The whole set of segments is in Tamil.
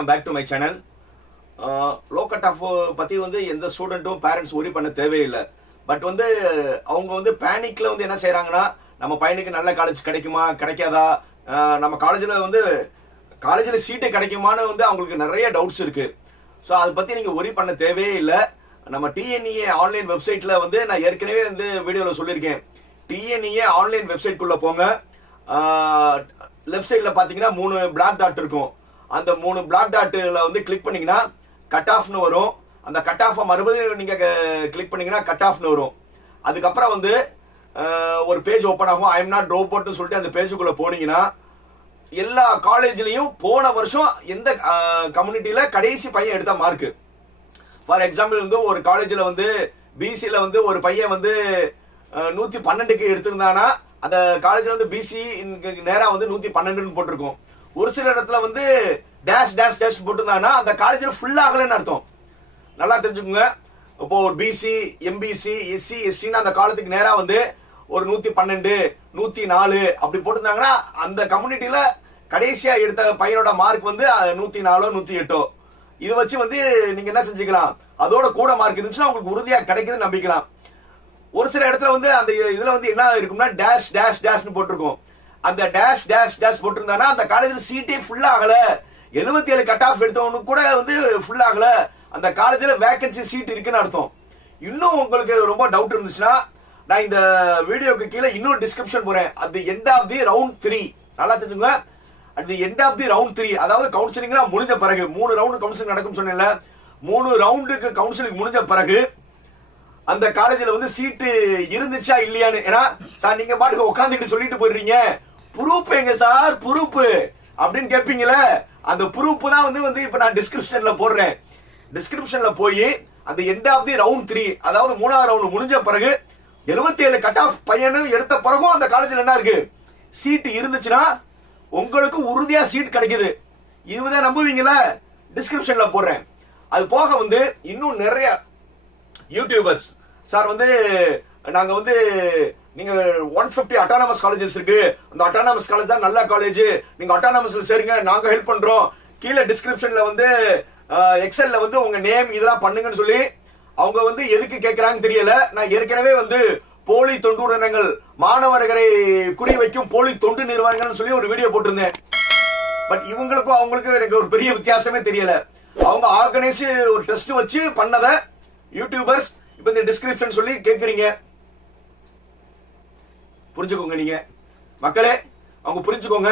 Welcome back to my channel low cut off பற்றி வந்து எந்த ஸ்டூடெண்ட்டும் பேரண்ட்ஸ் ஒரி பண்ண தேவையில்லை. பட் வந்து அவங்க வந்து பேனிக்கில் வந்து என்ன செய்கிறாங்கன்னா நம்ம பையனுக்கு நல்ல காலேஜ் கிடைக்குமா கிடைக்காதா? நம்ம காலேஜில் வந்து காலேஜில் சீட்டு கிடைக்குமான்னு வந்து அவங்களுக்கு நிறைய டவுட்ஸ் இருக்குது ஸோ அதை பற்றி நீங்கள் ஒரி பண்ண தேவையே இல்லை. நம்ம டிஎன்இஏ ஆன்லைன் வெப்சைட்டில் வந்து நான் ஏற்கனவே வந்து வீடியோவில் சொல்லியிருக்கேன். டிஎன்இஏ ஆன்லைன் வெப்சைட்குள்ளே போங்க. லெஃப்ட் சைடில் பார்த்தீங்கன்னா மூணு பிளாக் டாட் இருக்கும். அந்த மூணு பிளாக் டாட்டில் வந்து கிளிக் பண்ணீங்கன்னா கட் ஆஃப்னு வரும். அந்த கட் ஆஃபை மறுபடியும் நீங்கள் கிளிக் பண்ணீங்கன்னா கட் ஆஃப்னு வரும். அதுக்கப்புறம் வந்து ஒரு பேஜ் ஓப்பன் ஆகும். ஐ எம் நாட் ரோபோட்னு சொல்லிட்டு அந்த பேஜுக்குள்ளே போனீங்கன்னா எல்லா காலேஜ்லேயும் போன வருஷம் எந்த கம்யூனிட்டியில் கடைசி பையன் எடுத்த மார்க்கு ஃபார் எக்ஸாம்பிள் வந்து ஒரு காலேஜில் வந்து பிசியில் வந்து ஒரு பையன் வந்து நூற்றி பன்னெண்டுக்கு எடுத்திருந்தானா அந்த காலேஜில் வந்து பிசி நேராக வந்து நூற்றி பன்னெண்டுன்னு போட்டிருக்கும். ஒரு சில இடத்துல வந்து டேஷ் டேஷ் டேஷ் போட்டிருந்தாங்கன்னா அந்த காலேஜில் ஃபுல்லாகலன்னு அர்த்தம். நல்லா தெரிஞ்சுக்கோங்க. இப்போ ஒரு பிசி எம்பிசி எஸ்சி எஸ்சின்னு அந்த காலத்துக்கு நேராக வந்து ஒரு நூற்றி பன்னெண்டு நூற்றி நாலு அப்படி போட்டிருந்தாங்கன்னா அந்த கம்யூனிட்டியில் கடைசியாக எடுத்த பையனோட மார்க் வந்து நூற்றி நாலோ நூற்றி எட்டோ. இதை வச்சு வந்து நீங்கள் என்ன செஞ்சுக்கலாம்? அதோட கூட மார்க் இருந்துச்சுன்னா உங்களுக்கு உறுதியாக கிடைக்குதுன்னு நம்பிக்கலாம். ஒரு சில இடத்துல வந்து அந்த இதில் வந்து என்ன இருக்கும்னா டேஷ் டேஷ் டேஷ்னு போட்டிருக்கும். அந்த டேஷ் டேஷ் டேஷ் போட்டிருந்தானா அந்த காலேஜில் சீட்டே ஃபுல் ஆகல. எழுபத்தி ஏழு கட் ஆஃப் எடுத்தவனுக்கு கூட வந்து ஃபுல் ஆகல. அந்த காலேஜில் வேகன்சி சீட் இருக்குன்னு அர்த்தம். இன்னும் உங்களுக்கு ரொம்ப டவுட் இருந்துச்சுன்னா நான் இந்த வீடியோக்கு கீழே இன்னொரு டிஸ்கிரிப்ஷன் போறேன். அது end of the round three நல்லா தெரிஞ்சுங்க அது end of the round three அதாவது கவுன்சிலிங்லாம் முடிஞ்ச பிறகு மூணு ரவுண்டு கவுன்சிலிங் நடக்கும் சொன்னேன்ல. மூணு ரவுண்டுக்கு கவுன்சிலிங் முடிஞ்ச பிறகு அந்த காலேஜில் வந்து சீட்டு இருந்துச்சா இல்லையான்னு? ஏன்னா சார் நீங்க பாட்டுக்கு உட்காந்துட்டு சொல்லிட்டு போயிடுறீங்க. ப்ரூஃப் எங்க சார்? ப்ரூஃப் அப்படின்னு கேட்பீங்களே அந்த ப்ரூஃப் தான் வந்து வந்து இப்ப நான் டிஸ்கிரிப்ஷன்ல போடுறேன். டிஸ்கிரிப்ஷன்ல போய் அந்த end of the round three அதாவது மூணாவது ரவுண்ட் முடிஞ்ச பிறகு 77 ஏழு கட் ஆஃப் பையனு எடுத்த பிறகும் அந்த காலேஜ்ல என்ன இருக்கு? சீட்டு இருந்துச்சுன்னா உங்களுக்கு உறுதியா சீட் கிடைக்குது. இதுதான் நம்புவீங்களா டிஸ்கிரிப்ஷன்ல போடுறேன். அது போக வந்து இன்னும் நிறைய யூடியூபர்ஸ் சார் வந்து நாங்க வந்து நீங்க ஒன் பிப்டி அட்டானமஸ் காலேஜஸ் இருக்கு. அந்த அட்டானமஸ் காலேஜ் தான் நல்ல காலேஜ் நீங்க அட்டானமஸ்ல சேருங்க நாங்க ஹெல்ப் பண்றோம். கீழே டிஸ்கிரிப்ஷன்ல வந்து எக்ஸல்ல வந்து உங்க நேம் இதெல்லாம் பண்ணுங்கன்னு சொல்லி அவங்க வந்து எதுக்கு கேட்கறாங்கன்னு தெரியல. நான் ஏற்கனவே வந்து போலி தொண்டு நிறுவனங்கள் மாணவர்களை குறி வைக்கும் போலி தொண்டு நிறுவனங்கள்னு சொல்லி ஒரு வீடியோ போட்டிருந்தேன். பட் இவங்களுக்கும் அவங்களுக்கும் எனக்கு ஒரு பெரிய வித்தியாசமே தெரியல. அவங்க ஆர்கனைஸ் ஒரு டெஸ்ட் வச்சு பண்ணத யூடியூபர்ஸ் இப்ப இந்த டிஸ்கிரிப்ஷன் சொல்லி கேக்குறீங்க. புரிஞ்சுக்கோங்க நீங்க. மக்களே அவங்க புரிஞ்சுக்கோங்க.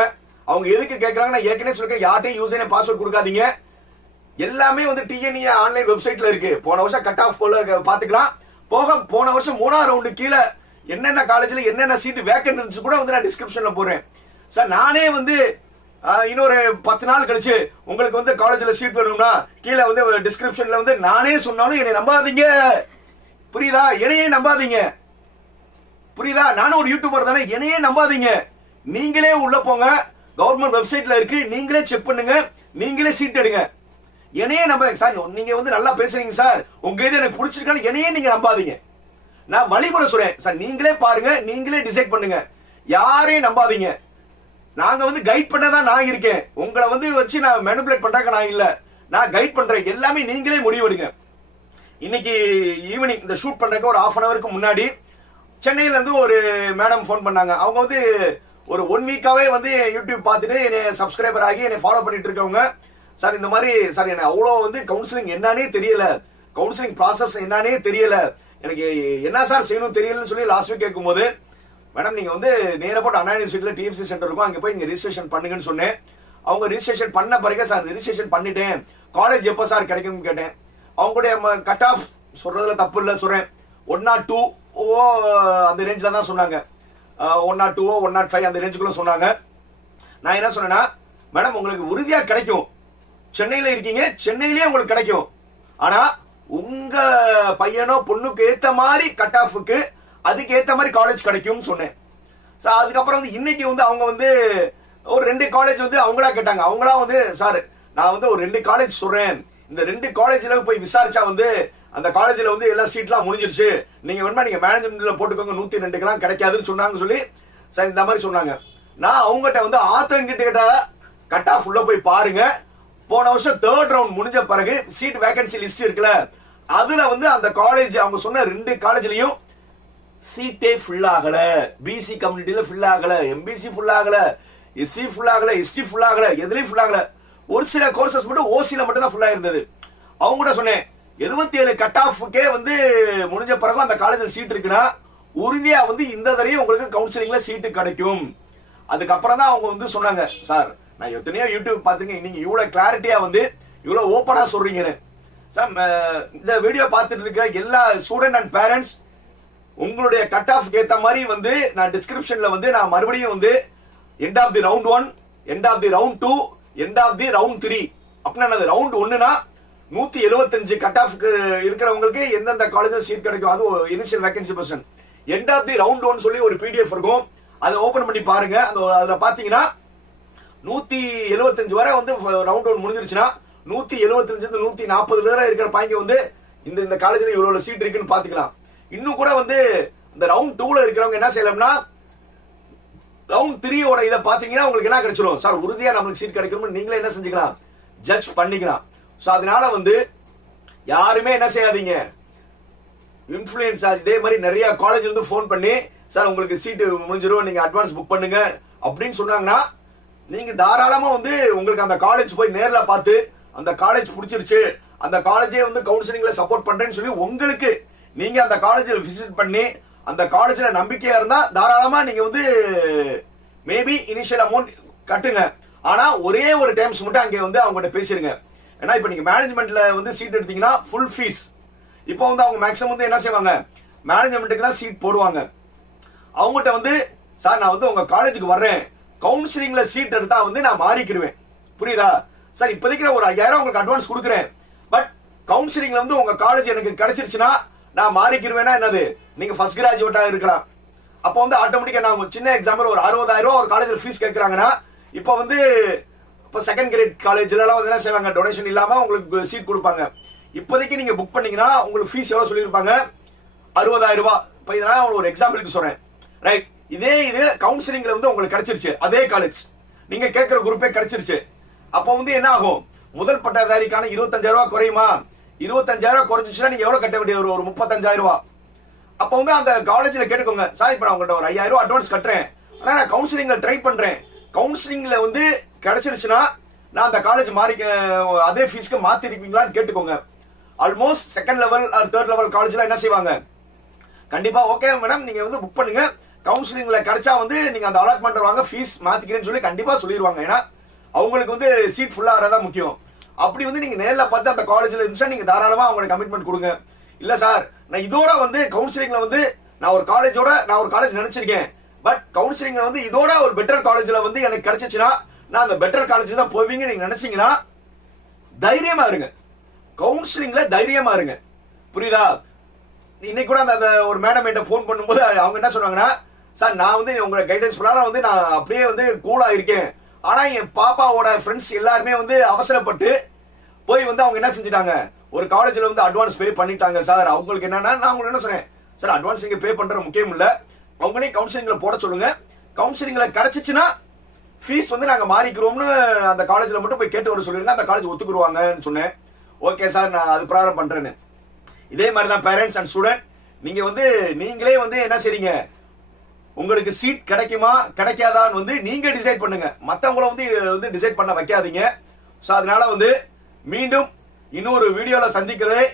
அவங்க எதுக்கு கேட்கறாங்க நான் ஏற்கனவே சொல்லிருக்கேன் யார்ட்டையும் யூசர் பாஸ்வேர்ட் கொடுக்காதீங்க. எல்லாமே வந்து டிஎன்இ ஆன்லைன் வெப்சைட்ல இருக்கு. போன வருஷம் கட் ஆஃப் போல பாத்துக்கலாம் போக போன வருஷம் மூணாவது ரவுண்டு கீழே என்னென்ன காலேஜ்ல என்னென்ன சீட் வேக்கன்ட் இருந்துச்சு கூட வந்து நான் டிஸ்கிரிப்ஷன்ல போறேன் சார் நானே வந்து இன்னொரு பத்து நாள் கழிச்சு உங்களுக்கு வந்து காலேஜ்ல சீட் வேணும்னா கீழே வந்து டிஸ்கிரிப்ஷன்ல வந்து நானே சொன்னாலும் என்னை நம்பாதீங்க. புரியுதா? என்னையே நம்பாதீங்க. புரியுதா? நானும் ஒரு யூடியூபர் தானே. என்னையே நம்பாதீங்க. நீங்களே உள்ள போங்க. கவர்மெண்ட் வெப்சைட்ல இருக்கு. நீங்களே செக் பண்ணுங்க. நீங்களே சீட் எடுங்க. என்னையே நம்ப சார் நீங்க வந்து நல்லா பேசுறீங்க சார் உங்க இது எனக்கு பிடிச்சிருக்கான்னு என்னையே நீங்க நம்பாதீங்க. நான் வழிமுறை சொல்றேன். சார் நீங்களே பாருங்க. நீங்களே டிசைட் பண்ணுங்க. யாரையும் நம்பாதீங்க. நாங்க வந்து கைட் பண்ண தான் நான் இருக்கேன். உங்களை வந்து வச்சு நான் மெனுபுலேட் பண்றாங்க நான் இல்ல. நான் கைட் பண்றேன். எல்லாமே நீங்களே முடிவெடுங்க. இன்னைக்கு ஈவினிங் இந்த ஷூட் பண்றதுக்கு ஒரு ஹாஃப் அன் அவருக்கு முன்னாடி சென்னையில இருந்து ஒரு மேடம் ஃபோன் பண்ணாங்க. அவங்க வந்து ஒரு ஒன் வீக்காவே வந்து யூடியூப் பார்த்துட்டு என்னை சப்ஸ்கிரைபர் ஆகி என்னை ஃபாலோ பண்ணிட்டு இருக்கவங்க. சார் இந்த மாதிரி சார் எனக்கு அவ்வளோ வந்து கவுன்சிலிங் என்னன்னே தெரியல. கவுன்சிலிங் ப்ராசஸ் என்னன்னே தெரியல. எனக்கு என்ன சார் செய்யணும் தெரியலன்னு சொல்லி லாஸ்ட் வீக் கேட்கும்போது மேடம் நீங்க வந்து நேரா போட்டு அண்ணா யூனிவர்சிட்டியில் டிஎஃப்சி சென்டர் இருக்கும். அங்கே போய் நீங்க ரிஜிஸ்ட்ரேஷன் பண்ணுங்கன்னு சொன்னேன். அவங்க ரிஜிஸ்ட்ரேஷன் பண்ண பிறகு சார் ரிஜிஸ்ட்ரேஷன் பண்ணிட்டேன். காலேஜ் எப்போ சார் கிடைக்கும்னு கேட்டேன். அவங்களுடைய கட் ஆஃப் சொல்றதுல தப்பு இல்லை சொல்றேன். ஒன் நாட் டூ ஓ அந்த ரேஞ்சில் தான் சொன்னாங்க. One nought two one nought five அந்த ரேஞ்சுக்குள்ள சொன்னாங்க. நான் என்ன சொன்னேன்னா மேடம் உங்களுக்கு உறுதியாக கிடைக்கும். சென்னையில் இருக்கீங்க சென்னையிலேயே உங்களுக்கு கிடைக்கும். ஆனால் உங்கள் பையனோ பொண்ணுக்கு ஏற்ற மாதிரி கட் ஆஃபுக்கு அதுக்கு ஏற்ற மாதிரி காலேஜ் கிடைக்கும்னு சொன்னேன். So, அதுக்கப்புறம் வந்து இன்னைக்கு வந்து அவங்க வந்து ஒரு ரெண்டு காலேஜ் வந்து அவங்களா கேட்டாங்க. அவங்களா வந்து சார் நான் வந்து ஒரு ரெண்டு காலேஜ் சொல்றேன். இந்த ரெண்டு காலேஜில் போய் விசாரிச்சா வந்து அந்த காலேஜில் வந்து எல்லா சீட்லாம் முடிஞ்சிருச்சு. நீங்கள் வேணுமா நீங்கள் மேனேஜ்மெண்ட்டில் போட்டுக்கோங்க. நூற்றி ரெண்டுக்கெல்லாம் கிடைக்காதுன்னு சொன்னாங்கன்னு சொல்லி சார் இந்த மாதிரி சொன்னாங்க. நான் அவங்ககிட்ட வந்து ஆத்தங்கிட்ட கிட்ட கட் ஆஃப் உள்ள போய் பாருங்க. போன வருஷம் தேர்ட் ரவுண்ட் முடிஞ்ச பிறகு சீட் வேகன்சி லிஸ்ட் இருக்குல்ல அதுல வந்து அந்த காலேஜ் அவங்க சொன்ன ரெண்டு காலேஜ்லயும் சீட்டே ஃபுல் ஆகல. பிசி கம்யூனிட்டில ஃபுல் ஆகல. எம்பிசி ஃபுல் ஆகல. எஸ்சி ஃபுல் ஆகல. எஸ்டி ஃபுல் ஆகல. எதுலயும் ஃபுல் ஆகல. ஒரு சில கோர்சஸ் மட்டும் ஓசியில் மட்டும் தான் ஃபுல்லா இருந்தது அவங்க கூட சொன்னேன் எழுபத்தி ஏழு கட் ஆஃப்க்கே வந்து முடிஞ்ச பிறகு அந்த காலேஜில் சீட் இருக்குன்னா உறுதியா வந்து இந்த தடவையும் உங்களுக்கு கவுன்சிலிங்ல சீட்டு கிடைக்கும். அதுக்கப்புறம் தான் அவங்க வந்து சொன்னாங்க சார் நான் எத்தனையோ யூடியூப் பார்த்துங்க நீங்க இவ்வளவு கிளாரிட்டியா வந்து இவ்வளவு ஓப்பனா சொல்றீங்கன்னு. சார் இந்த வீடியோ பார்த்துட்டு இருக்க எல்லா ஸ்டூடெண்ட் அண்ட் பேரண்ட்ஸ் உங்களுடைய கட் ஆஃப் ஏத்த மாதிரி வந்து நான் டிஸ்கிரிப்ஷன்ல வந்து நான் மறுபடியும் வந்து end of the round one end of the round two end of the round three அப்படின்னா ரவுண்ட் ஒன்னுனா நூத்தி எழுபத்தஞ்சு கட் ஆஃப்க்கு இருக்கிறவங்களுக்கு எந்தெந்த காலேஜில் சீட் கிடைக்கும்? அது initial vacancy person end of the round one சொல்லி ஒரு பிடிஎஃப் இருக்கும். அதை ஓபன் பண்ணி பாருங்க. அந்த அதுல பாத்தீங்கன்னா நூத்தி எழுபத்தஞ்சு வரை வந்து ரவுண்ட் ஒன் முடிஞ்சிருச்சுன்னா நூத்தி எழுபத்தஞ்சு நூத்தி நாற்பது வரை இருக்கிற பையங்க வந்து இந்த இந்த காலேஜ்ல இவ்வளவு சீட் இருக்குன்னு பாத்துக்கலாம். இன்னும் கூட வந்து இந்த ரவுண்ட் டூல இருக்கிறவங்க என்ன செய்யலாம்னா ரவுண்ட் த்ரீயோட இதை பாத்தீங்கன்னா உங்களுக்கு என்ன கிடைச்சிடும் சார் உறுதியா நம்மளுக்கு சீட் கிடைக்கணும்னு நீங்களே என்ன செஞ்சுக்கலாம்? ஜட்ஜ் பண்ணிக்கலாம். ஸோ அதனால வந்து யாருமே என்ன செய்யாதீங்க. இன்ஃப்ளூயன்ஸ் இதே மாதிரி நிறைய காலேஜ் வந்து ஃபோன் பண்ணி சார் உங்களுக்கு சீட்டு முடிஞ்சிடும் நீங்கள் அட்வான்ஸ் புக் பண்ணுங்க. அப்படின்னு சொன்னாங்கன்னா நீங்கள் தாராளமாக வந்து உங்களுக்கு அந்த காலேஜ் போய் நேரில் பார்த்து அந்த காலேஜ் பிடிச்சிருச்சு அந்த காலேஜே வந்து கவுன்சிலிங்ல சப்போர்ட் பண்ணுறேன்னு சொல்லி உங்களுக்கு நீங்கள் அந்த காலேஜில் விசிட் பண்ணி அந்த காலேஜில் நம்பிக்கையாக இருந்தால் தாராளமாக நீங்கள் வந்து மேபி இனிஷியல் அமௌண்ட் கட்டுங்க. ஆனால் ஒரே ஒரு டைம்ஸ் மட்டும் அங்கே வந்து அவங்ககிட்ட பேசிடுங்க ஏன்னா இப்ப நீங்க மேனேஜ்மெண்ட்ல வந்து சீட் எடுத்தீங்கன்னா ஃபுல் ஃபீஸ் இப்போ வந்து அவங்க மேக்ஸிமம் வந்து என்ன செய்வாங்க? மேனேஜ்மெண்ட்டுக்கு தான் சீட் போடுவாங்க. அவங்ககிட்ட வந்து சார் நான் வந்து உங்க காலேஜுக்கு வர்றேன். கவுன்சிலிங்ல சீட் எடுத்தா வந்து நான் மாறிக்கிடுவேன் புரியுதா? சார் இப்போதைக்கு நான் ஒரு ஐயாயிரம் உங்களுக்கு அட்வான்ஸ் கொடுக்குறேன். பட் கவுன்சிலிங்ல வந்து உங்க காலேஜ் எனக்கு கிடைச்சிருச்சுன்னா நான் மாறிக்கிடுவேன்னா என்னது? நீங்க ஃபர்ஸ்ட் கிராஜுவேட்டா இருக்கலாம். அப்போ வந்து ஆட்டோமேட்டிக்கா நான் ஒரு சின்ன எக்ஸாம்பிள் ஒரு அறுபதாயிரம் ஒரு காலேஜில் ஃபீஸ் கேட்கறாங்கன்னா இப்போ வந்து இப்போ செகண்ட் கிரேட் காலேஜ்லலாம் எல்லாம் வந்து என்ன செய்வாங்க? டொனேஷன் இல்லாமல் உங்களுக்கு சீட் கொடுப்பாங்க. இப்போதைக்கு நீங்க புக் பண்ணீங்கன்னா உங்களுக்கு ஃபீஸ் எவ்வளோ சொல்லியிருப்பாங்க? அறுபதாயிரம் ரூபாய். இப்போ இதெல்லாம் ஒரு எக்ஸாம்பிளுக்கு சொல்றேன். ரைட் இதே இது கவுன்சிலிங்ல வந்து உங்களுக்கு கிடைச்சிருச்சு. அதே காலேஜ் நீங்க கேட்குற குரூப்பே கிடைச்சிருச்சு. அப்போ வந்து என்ன ஆகும்? முதல் பட்டதாரிக்கான இருபத்தஞ்சாயிரம் ரூபாய் குறையுமா? இருபத்தஞ்சாயிரம் ரூபாய் குறைஞ்சிச்சுன்னா நீங்க எவ்வளவு கட்ட வேண்டிய ஒரு ஒரு முப்பத்தஞ்சாயிரம் ரூபாய். அப்போ வந்து அந்த காலேஜ்ல கேட்டுக்கோங்க. சார் இப்போ நான் உங்கள்கிட்ட ஒரு ஐயாயிரம் ரூபாய் அட்வான்ஸ் கட்டுறேன். ஆனால் நான் கவுன்சிலிங்கில் ட்ரை பண்றேன். கவுன்சிலிங்ல வந்து கிடைச்சிருச்சுன்னா நான் அந்த காலேஜ் மாறி அதே ஃபீஸ்க்கு மாத்திருப்பீங்களான்னு கேட்டுக்கோங்க. Almost second level third level காலேஜ்ல என்ன செய்வாங்க? கண்டிப்பா ஓகே மேடம் நீங்க வந்து புக் பண்ணுங்க. கவுன்சிலிங்ல கிடைச்சா வந்து நீங்க அந்த அலாட்மெண்ட் வாங்க ஃபீஸ் மாத்திக்கிறேன்னு சொல்லி கண்டிப்பா சொல்லிடுவாங்க ஏன்னா அவங்களுக்கு வந்து சீட் ஃபுல்லா ஆறதா முக்கியம். அப்படி வந்து நீங்க நேரில் பார்த்து அந்த காலேஜ்ல இருந்துச்சா நீங்க தாராளமா அவங்களுக்கு கமிட்மெண்ட் கொடுங்க. இல்ல சார் நான் இதோட வந்து கவுன்சிலிங்ல வந்து நான் ஒரு காலேஜோட நான் ஒரு காலேஜ் நினைச்சிருக்கேன். பட் கவுன்சிலிங்ல வந்து இதோட ஒரு பெட்டர் காலேஜ்ல வந்து எனக்கு கிடைச்சிச்சுன்னா நான் அந்த பெட்டர் காலேஜ் தான் போவீங்க நீங்க நினைச்சீங்கன்னா தைரியமா இருங்க. கவுன்சிலிங்ல தைரியமா இருங்க. புரியுதா? இன்னைக்கு கூட அந்த அந்த ஒரு மேடம் என்கிட்ட ஃபோன் பண்ணும்போது அவங்க என்ன சொன்னாங்கன்னா சார் நான் வந்து உங்களை கைடன்ஸ் ஃபுல்லாக வந்து நான் அப்படியே வந்து கூலா இருக்கேன். ஆனா என் பாப்பாவோட ஃப்ரெண்ட்ஸ் எல்லாருமே வந்து அவசரப்பட்டு போய் வந்து அவங்க என்ன செஞ்சுட்டாங்க? ஒரு காலேஜ்ல வந்து அட்வான்ஸ் பே பண்ணிட்டாங்க சார் அவங்களுக்கு என்னன்னா நான் உங்களுக்கு என்ன சொன்னேன்? சார் அட்வான்ஸ் நீங்க பே பண்ற முக்கியம் இல்லை. அவங்களே கவுன்சிலிங்கில் போட சொல்லுங்க. கவுன்சிலிங்கில் கிடைச்சிச்சுன்னா ஃபீஸ் வந்து நாங்கள் மாறிக்கிறோம்னு அந்த காலேஜில் மட்டும் போய் கேட்டு வர சொல்லிருங்க. அந்த காலேஜ் ஒத்துக்குருவாங்கன்னு சொன்னேன். ஓகே சார் நான் அது பிரகாரம் பண்ணுறேன்னு இதே மாதிரி தான் பேரண்ட்ஸ் அண்ட் ஸ்டூடெண்ட் நீங்கள் வந்து நீங்களே வந்து என்ன செய்றீங்க? உங்களுக்கு சீட் கிடைக்குமா கிடைக்காதான்னு வந்து நீங்கள் டிசைட் பண்ணுங்க. மற்றவங்கள வந்து வந்து டிசைட் பண்ண வைக்காதீங்க. ஸோ அதனால வந்து மீண்டும் இன்னொரு வீடியோவில் சந்திக்கிறேன்.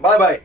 பாய் பாய்